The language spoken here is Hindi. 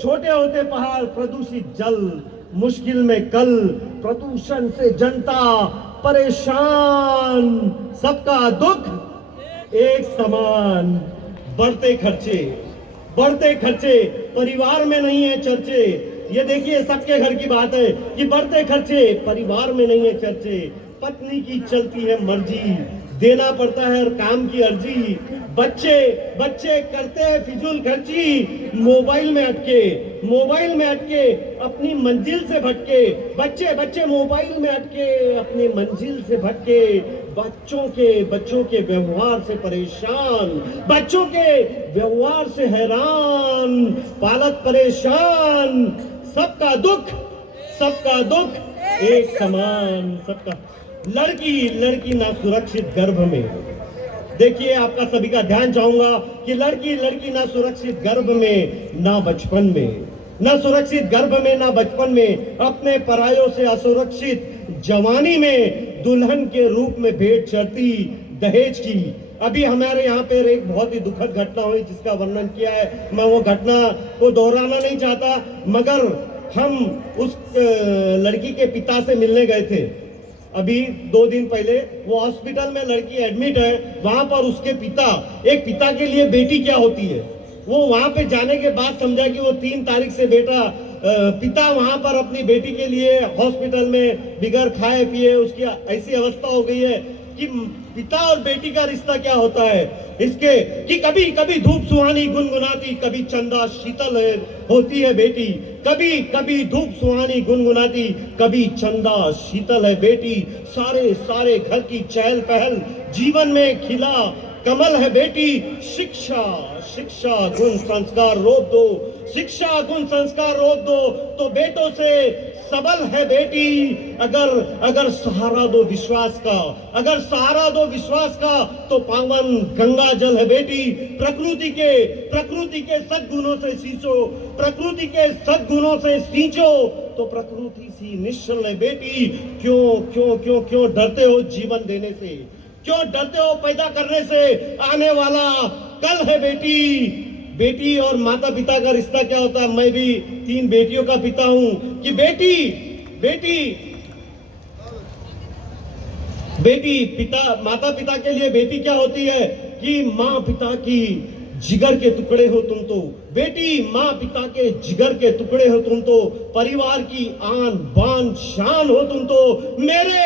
छोटे होते पहाड़, प्रदूषित जल, मुश्किल में कल, प्रदूषण से जनता परेशान, सबका दुख एक समान। बढ़ते खर्चे, परिवार में नहीं है चर्चे। ये देखिए सबके घर की बात है कि बढ़ते खर्चे, परिवार में नहीं है चर्चे। पत्नी की चलती है मर्जी, देना पड़ता है हर काम की अर्जी। बच्चे करते हैं फिजूल खर्ची, मोबाइल में अटके अपनी मंजिल से भटके। बच्चे मोबाइल में अटके अपनी मंजिल से भटके। बच्चों के व्यवहार से परेशान, बच्चों के व्यवहार से हैरान, पालक परेशान। सबका दुख एक समान, सबका। लड़की ना सुरक्षित गर्भ में। देखिए आपका सभी का ध्यान चाहूंगा कि लड़की ना सुरक्षित गर्भ में, ना बचपन में, ना सुरक्षित गर्भ में, ना बचपन में, अपने परायों से असुरक्षित जवानी में दुल्हन के रूप में भेंट चढ़ती दहेज की। अभी हमारे यहाँ पे एक बहुत ही दुखद घटना हुई जिसका वर्णन किया है। मैं वो घटना को दोहराना नहीं चाहता, मगर हम उस लड़की के पिता से मिलने गए थे। अभी 2 दिन पहले वो हॉस्पिटल में लड़की एडमिट है। वहां पर उसके एक पिता के लिए बेटी क्या होती है, वो वहां पे जाने के बाद समझा कि वो 3 तारीख से पिता वहां पर अपनी बेटी के लिए हॉस्पिटल में बिगर खाए पिए उसकी ऐसी अवस्था हो गई है कि पिता और बेटी का रिश्ता क्या होता है इसके, कि कभी धूप सुहानी गुनगुनाती, कभी चंदा शीतल होती है बेटी। कभी धूप सुहानी गुनगुनाती, कभी चंदा शीतल है बेटी। सारे घर की चहल पहल, जीवन में खिला कमल है बेटी। शिक्षा गुण संस्कार रोप दो, शिक्षा गुण संस्कार रोप दो तो बेटों से सबल है बेटी। अगर सहारा दो विश्वास का तो पावन गंगा जल है बेटी। प्रकृति के सद्गुणों से सींचो तो प्रकृति सी निश्चल है बेटी। क्यों डरते हो जीवन देने से, क्यों डरते हो पैदा करने से? आने वाला कल है बेटी और माता पिता का रिश्ता क्या होता है। मैं भी 3 बेटियों का पिता हूं कि माता पिता के लिए बेटी क्या होती है कि माँ पिता की जिगर के टुकड़े हो तुम तो। बेटी माँ पिता के जिगर के टुकड़े हो तुम तो, परिवार की आन बान शान हो तुम तो। मेरे